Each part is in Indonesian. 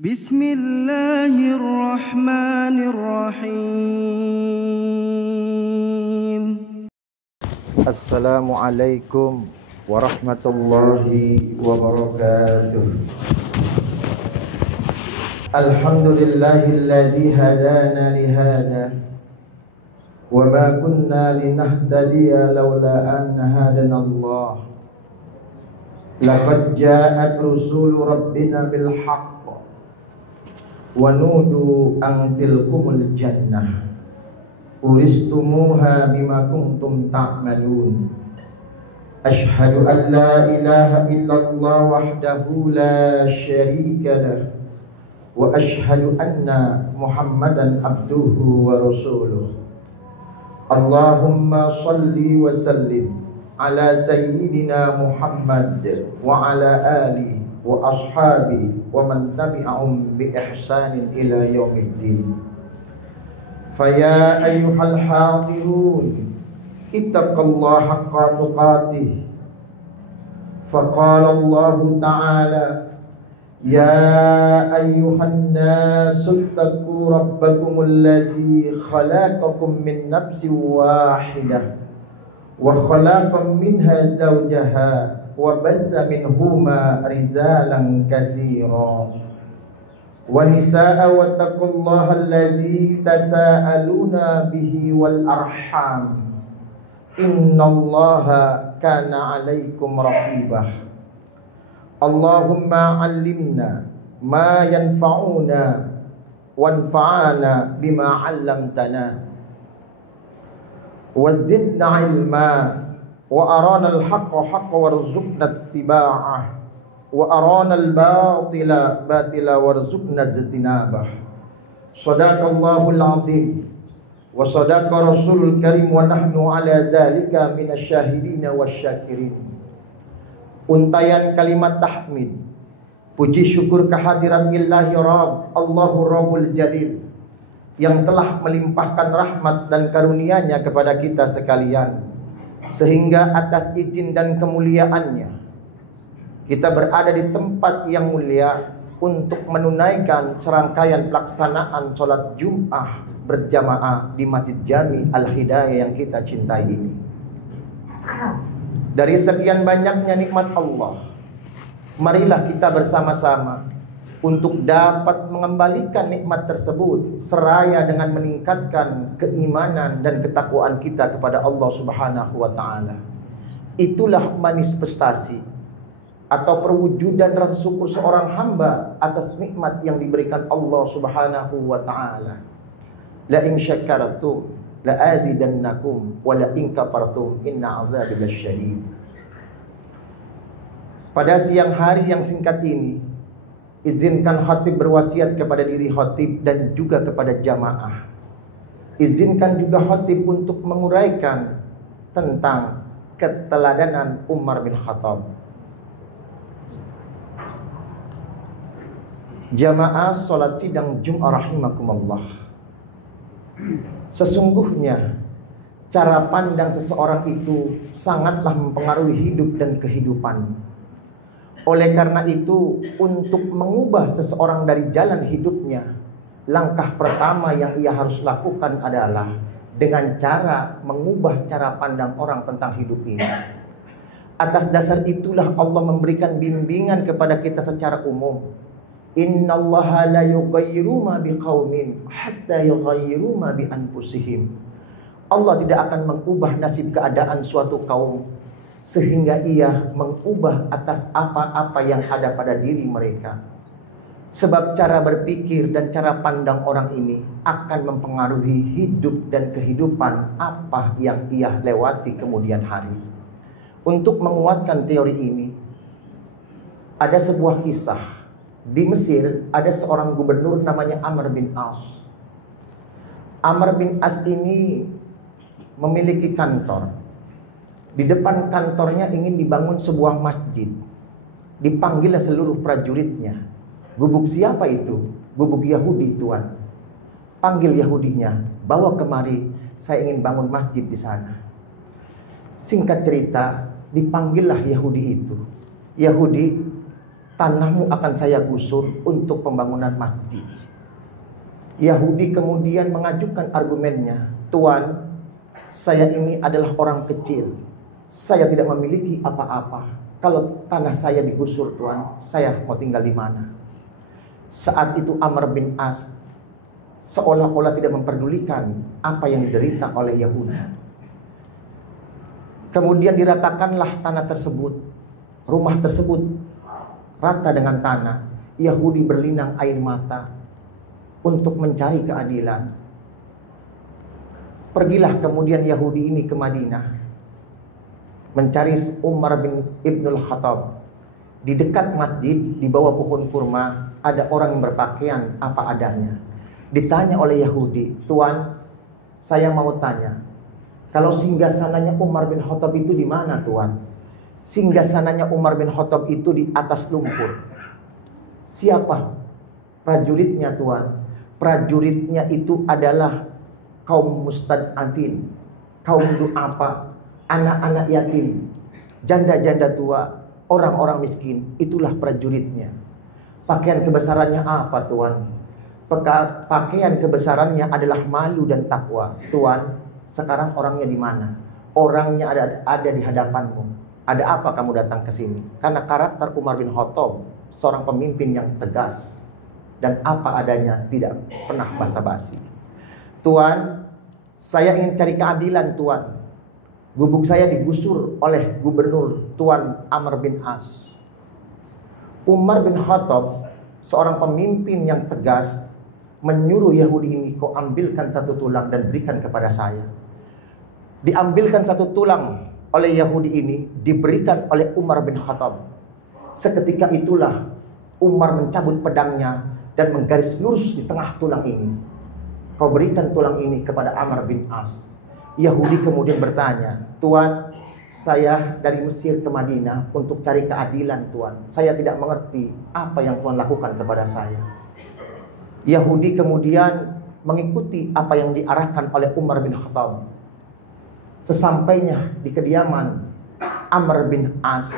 Bismillahirrahmanirrahim. Assalamualaikum warahmatullahi wabarakatuh. Alhamdulillahilladzi hadana lihada wa ma kunna linahtadiya laula an hadana Allah. Laqad ja'at rusulu rabbina bil haqq wa nudu an tilkumul jannah uristumuha bima kuntum ta'malun. Ashhadu an la ilaha illallah wahdahu la syarika lah wa ashhadu anna Muhammadan abduhu wa rasuluh. Allahumma salli wa sallim ala sayyidina Muhammad wa ala alihi wa ashabi wa man tabi'ahum bi ihsanin ila yaumiddin. Faya ayyuhal hadirun ittaqullaha haqqa tuqatih. Faqala Allah ta'ala ya ayyuhan nasu ittaqu rabbakumul ladzi khalaqakum min nafsin wahidah wa khalaqa minha zawjaha wa bassa minhuma rijalan katsiran wa nisaa wattaqullaha allazi tasaaluna bihi wal arham innallaha kana 'alaikum raqibah. Allahumma 'allimna ma yanfa'una wanfa'na bima 'allamtana wa zidna 'ilma wa arana al-haqqa haqqa warzuqna ittiba'ah wa arana al-batila batila warzuqna ijtinabah. Shadaqallahul 'azim wa sadaqa rasulul karim wa nahnu ala dzalika minasyahidin wasyakirin. Untayan kalimat tahmid, puji syukur kehadirat Ilahi Rabb Allahu Rabbul Jalil yang telah melimpahkan rahmat dan karunia-Nya kepada kita sekalian, sehingga atas izin dan kemuliaannya kita berada di tempat yang mulia untuk menunaikan serangkaian pelaksanaan sholat Jum'ah berjamaah di Masjid Jami Al-Hidayah yang kita cintai ini. Dari sekian banyaknya nikmat Allah, marilah kita bersama-sama untuk dapat mengembalikan nikmat tersebut seraya dengan meningkatkan keimanan dan ketakwaan kita kepada Allah Subhanahu wa taala. Itulah manifestasi atau perwujudan rasa syukur seorang hamba atas nikmat yang diberikan Allah Subhanahu wa taala. La in syakartum la azidannakum wa la in kafartum inna 'adzabi lasyadid. Pada siang hari yang singkat ini, izinkan khatib berwasiat kepada diri khatib dan juga kepada jamaah. Izinkan juga khatib untuk menguraikan tentang keteladanan Umar bin Khattab. Jamaah salat sidang Jum'ah rahimakumullah. Sesungguhnya cara pandang seseorang itu sangatlah mempengaruhi hidup dan kehidupan. Oleh karena itu, untuk mengubah seseorang dari jalan hidupnya, langkah pertama yang ia harus lakukan adalah dengan cara mengubah cara pandang orang tentang hidup ini. Atas dasar itulah Allah memberikan bimbingan kepada kita secara umum. Innallaha la yughayyiru ma biqaumin hatta yughayyiru ma bi anfusihim. Allah tidak akan mengubah nasib keadaan suatu kaum sehingga ia mengubah atas apa-apa yang ada pada diri mereka. Sebab cara berpikir dan cara pandang orang ini akan mempengaruhi hidup dan kehidupan apa yang ia lewati kemudian hari. Untuk menguatkan teori ini, ada sebuah kisah. Di Mesir ada seorang gubernur namanya Amr bin As. Amr bin As ini memiliki kantor. Di depan kantornya ingin dibangun sebuah masjid. Dipanggillah seluruh prajuritnya. Gubuk siapa itu? Gubuk Yahudi, tuan. Panggil Yahudinya, bawa kemari, saya ingin bangun masjid di sana. Singkat cerita, dipanggillah Yahudi itu. Yahudi tanahmu akan saya gusur untuk pembangunan masjid. Yahudi kemudian mengajukan argumennya, Tuan, saya ini adalah orang kecil, saya tidak memiliki apa-apa. Kalau tanah saya digusur, Tuan, saya mau tinggal di mana? Saat itu Amr bin As seolah-olah tidak memperdulikan apa yang diderita oleh Yahudi. Kemudian diratakanlah tanah tersebut, rumah tersebut rata dengan tanah. Yahudi berlinang air mata untuk mencari keadilan. Pergilah kemudian Yahudi ini ke Madinah mencari Umar bin Ibnul Khattab. Di dekat masjid, di bawah pohon kurma, ada orang yang berpakaian apa adanya. Ditanya oleh Yahudi, Tuan, saya mau tanya, kalau singgasananya Umar bin Khattab itu di mana, Tuan? Singgasananya Umar bin Khattab itu di atas lumpur. Siapa prajuritnya, Tuan? Prajuritnya itu adalah kaum mustad'afin, kaum du'afa, anak-anak yatim, janda-janda tua, orang-orang miskin. Itulah prajuritnya. Pakaian kebesarannya apa, Tuan? Pakaian kebesarannya adalah malu dan takwa. Tuan, sekarang orangnya di mana? Orangnya ada di hadapanmu. Ada apa kamu datang ke sini? Karena karakter Umar bin Khattab seorang pemimpin yang tegas dan apa adanya, tidak pernah basa-basi. Tuan, saya ingin cari keadilan, Tuan. Gubuk saya digusur oleh gubernur Tuan Amr bin As. Umar bin Khattab, seorang pemimpin yang tegas, menyuruh Yahudi ini, kau ambilkan satu tulang dan berikan kepada saya. Diambilkan satu tulang oleh Yahudi ini, diberikan oleh Umar bin Khattab. Seketika itulah Umar mencabut pedangnya dan menggaris lurus di tengah tulang ini. Kau berikan tulang ini kepada Amr bin As. Yahudi kemudian bertanya, Tuan, saya dari Mesir ke Madinah untuk cari keadilan, Tuan. Saya tidak mengerti apa yang Tuan lakukan kepada saya. Yahudi kemudian mengikuti apa yang diarahkan oleh Umar bin Khattab. Sesampainya di kediaman Amr bin As,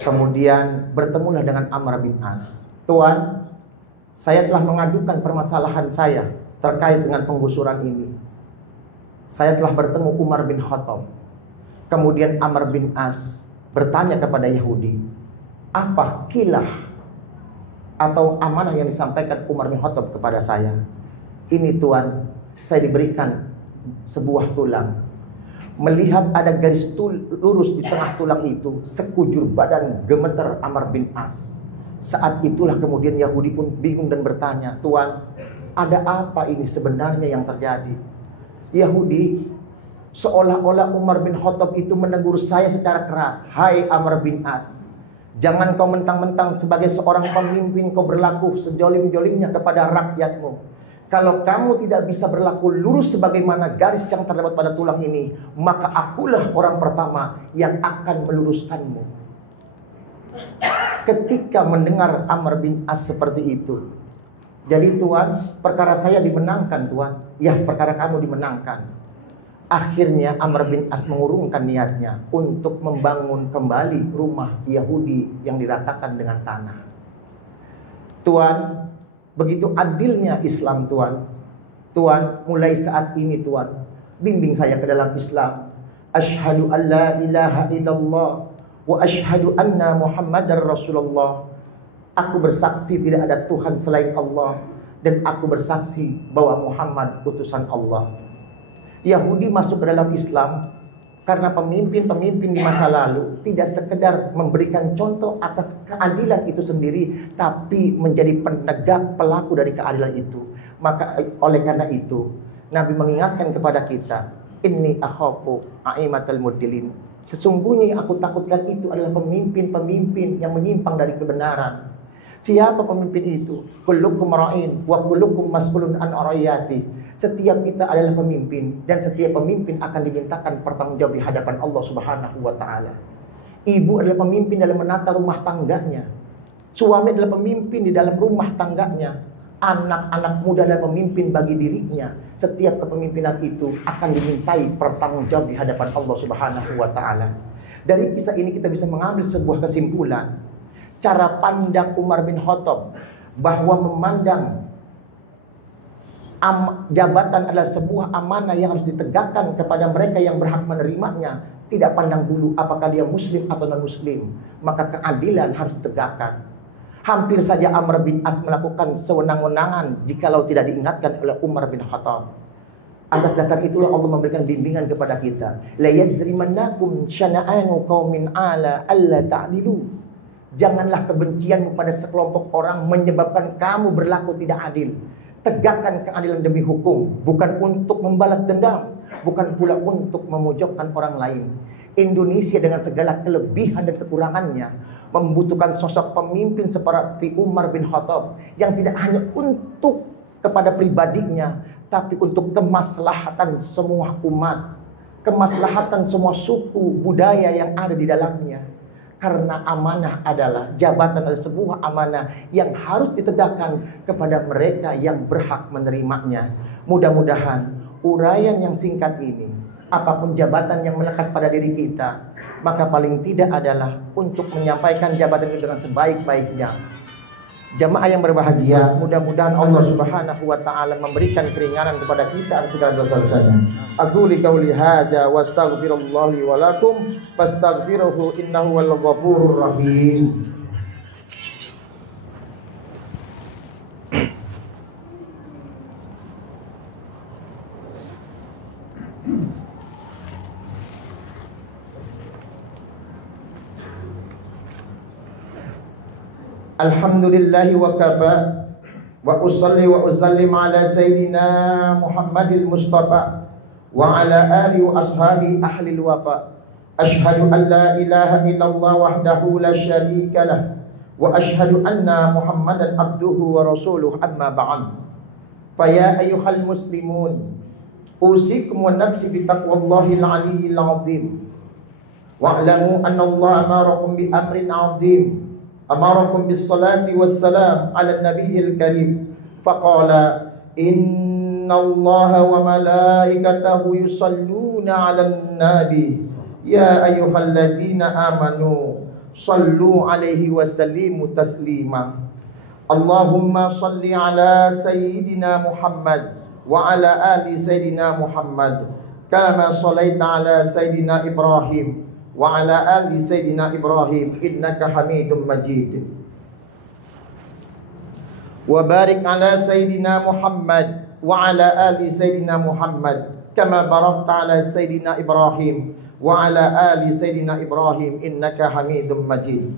kemudian bertemulah dengan Amr bin As. Tuan, saya telah mengadukan permasalahan saya terkait dengan penggusuran ini. Saya telah bertemu Umar bin Khattab. Kemudian Amr bin As bertanya kepada Yahudi, apa kilah atau amanah yang disampaikan Umar bin Khattab kepada saya? Ini, Tuan, saya diberikan sebuah tulang. Melihat ada garis lurus di tengah tulang itu, sekujur badan gemeter Amr bin As. Saat itulah kemudian Yahudi pun bingung dan bertanya, Tuan, ada apa ini sebenarnya yang terjadi? Yahudi seolah-olah Umar bin Khattab itu menegur saya secara keras. Hai Amr bin As, jangan kau mentang-mentang sebagai seorang pemimpin kau berlaku sejolim-jolimnya kepada rakyatmu. Kalau kamu tidak bisa berlaku lurus sebagaimana garis yang terdapat pada tulang ini, maka akulah orang pertama yang akan meluruskanmu. Ketika mendengar Amr bin As seperti itu, jadi Tuan, perkara saya dimenangkan, Tuan. Ya, perkara kamu dimenangkan. Akhirnya Amr bin As mengurungkan niatnya untuk membangun kembali rumah Yahudi yang diratakan dengan tanah. Tuan, begitu adilnya Islam, Tuan. Tuan, mulai saat ini, Tuan, bimbing saya ke dalam Islam. Asyhadu an la ilaha illallah wa asyhadu anna Muhammadar Rasulullah. Aku bersaksi tidak ada Tuhan selain Allah, dan aku bersaksi bahwa Muhammad utusan Allah. Yahudi masuk ke dalam Islam karena pemimpin-pemimpin di masa lalu tidak sekedar memberikan contoh atas keadilan itu sendiri, tapi menjadi penegak pelaku dari keadilan itu. Maka oleh karena itu Nabi mengingatkan kepada kita, inni akhafu aimatal mudillin. Sesungguhnya yang aku takutkan itu adalah pemimpin-pemimpin yang menyimpang dari kebenaran. Siapa pemimpin itu? Kullukum ra'in wa kullukum mas'ulun an ra'iyati. Setiap kita adalah pemimpin, dan setiap pemimpin akan dimintakan pertanggungjawab di hadapan Allah Subhanahu wa taala. Ibu adalah pemimpin dalam menata rumah tangganya. Suami adalah pemimpin di dalam rumah tangganya. Anak-anak muda adalah pemimpin bagi dirinya. Setiap kepemimpinan itu akan dimintai pertanggungjawab di hadapan Allah Subhanahu wa taala. Dari kisah ini kita bisa mengambil sebuah kesimpulan. cara pandang Umar bin Khattab bahwa memandang jabatan adalah sebuah amanah yang harus ditegakkan kepada mereka yang berhak menerimanya. Tidak pandang bulu apakah dia muslim atau non-muslim, maka keadilan harus ditegakkan. Hampir saja Amr bin As melakukan sewenang-wenangan jikalau tidak diingatkan oleh Umar bin Khattab. Atas dasar itulah Allah memberikan bimbingan kepada kita. La yazrimannakum syana'anu qaumin ala alla ta'dilu. Janganlah kebencianmu pada sekelompok orang menyebabkan kamu berlaku tidak adil. Tegakkan keadilan demi hukum, bukan untuk membalas dendam, bukan pula untuk memojokkan orang lain. Indonesia dengan segala kelebihan dan kekurangannya membutuhkan sosok pemimpin seperti Umar bin Khattab yang tidak hanya untuk kepada pribadinya, tapi untuk kemaslahatan semua umat, kemaslahatan semua suku budaya yang ada di dalamnya. Karena amanah adalah, jabatan adalah sebuah amanah yang harus ditegakkan kepada mereka yang berhak menerimanya. Mudah-mudahan uraian yang singkat ini, apapun jabatan yang melekat pada diri kita, maka paling tidak adalah untuk menyampaikan jabatan itu dengan sebaik-baiknya. Jamaah yang berbahagia, mudah-mudahan Allah Subhanahu wa taala memberikan keringanan kepada kita atas segala dosa-dosanya. Aku li qauli hadza wastaghfirullah li wa lakum fastaghfiruhu innahu wal ghafurur rahim. Alhamdulillahi wa kafa wa usalli wa usallim ala sayyidina Muhammadil Mustafa wa ala alihi wa ashabi ahlil wafa. Ashhadu an la ilaha illallah wahdahu la syarika lah wa ashhadu anna Muhammadan abduhu wa rasuluh, amma ba'd. Fa ya ayyuhal muslimun, usikum wa nafsi bi taqwallahil aliyyil azim. Wa'lamu anna Allah amarakum bi amrin azim. Amarakum bis salati was salam ala nabiyil karim. Faqala inna Allaha wa malaikatahu yusalluna 'alan nabi ya ayyuhalladzina amanu sallu 'alaihi wa sallimu taslima. Allahumma salli ala sayyidina Muhammad wa ala ali sayyidina Muhammad kama sallaita ala sayyidina Ibrahim wa ala ali sayyidina Ibrahim innaka Hamidum Majid. Wa barik ala sayyidina Muhammad wa ala ali sayyidina Muhammad kama barakta ala sayyidina Ibrahim wa ala ali sayyidina Ibrahim innaka Hamidum Majid.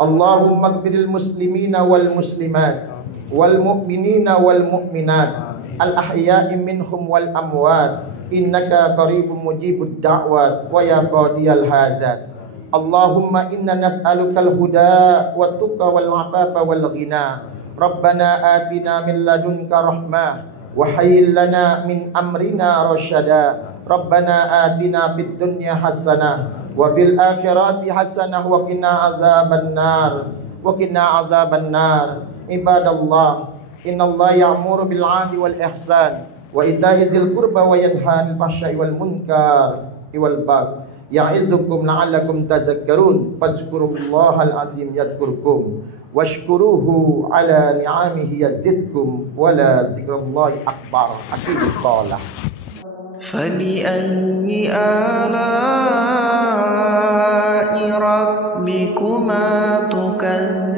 Allahumma ighfiril muslimina wal muslimat wal mu'minina wal mu'minat al ahya'i minhum wal amwat innaka qaribun mujibud da'wat wa ya qadiyal hajat. Allahumma inna nas'alukal huda wat tuqa wal afafa wal ghina. Rabbana atina min ladunka rahmah wa hayyi lana min amrina rasyada. Rabbana atina fid dunya hasanah wa fil akhirati hasanah wa qina adzabannar wa qina adzabannar. Ibadallah, innallaha ya'muru bil 'adli wal ihsan wa ita'i dzil qurba wa yanha 'anil fahsya'i wal munkar wal baghi ya'izukum la'allakum tadhakkarun. Fadhkurullahal 'azim yadhkurkum washkuruhu 'ala ni'amihi yazidkum wa la dzikrullahi akbar. Aqimis shalah. فبأي آلاء ربكما تكذبان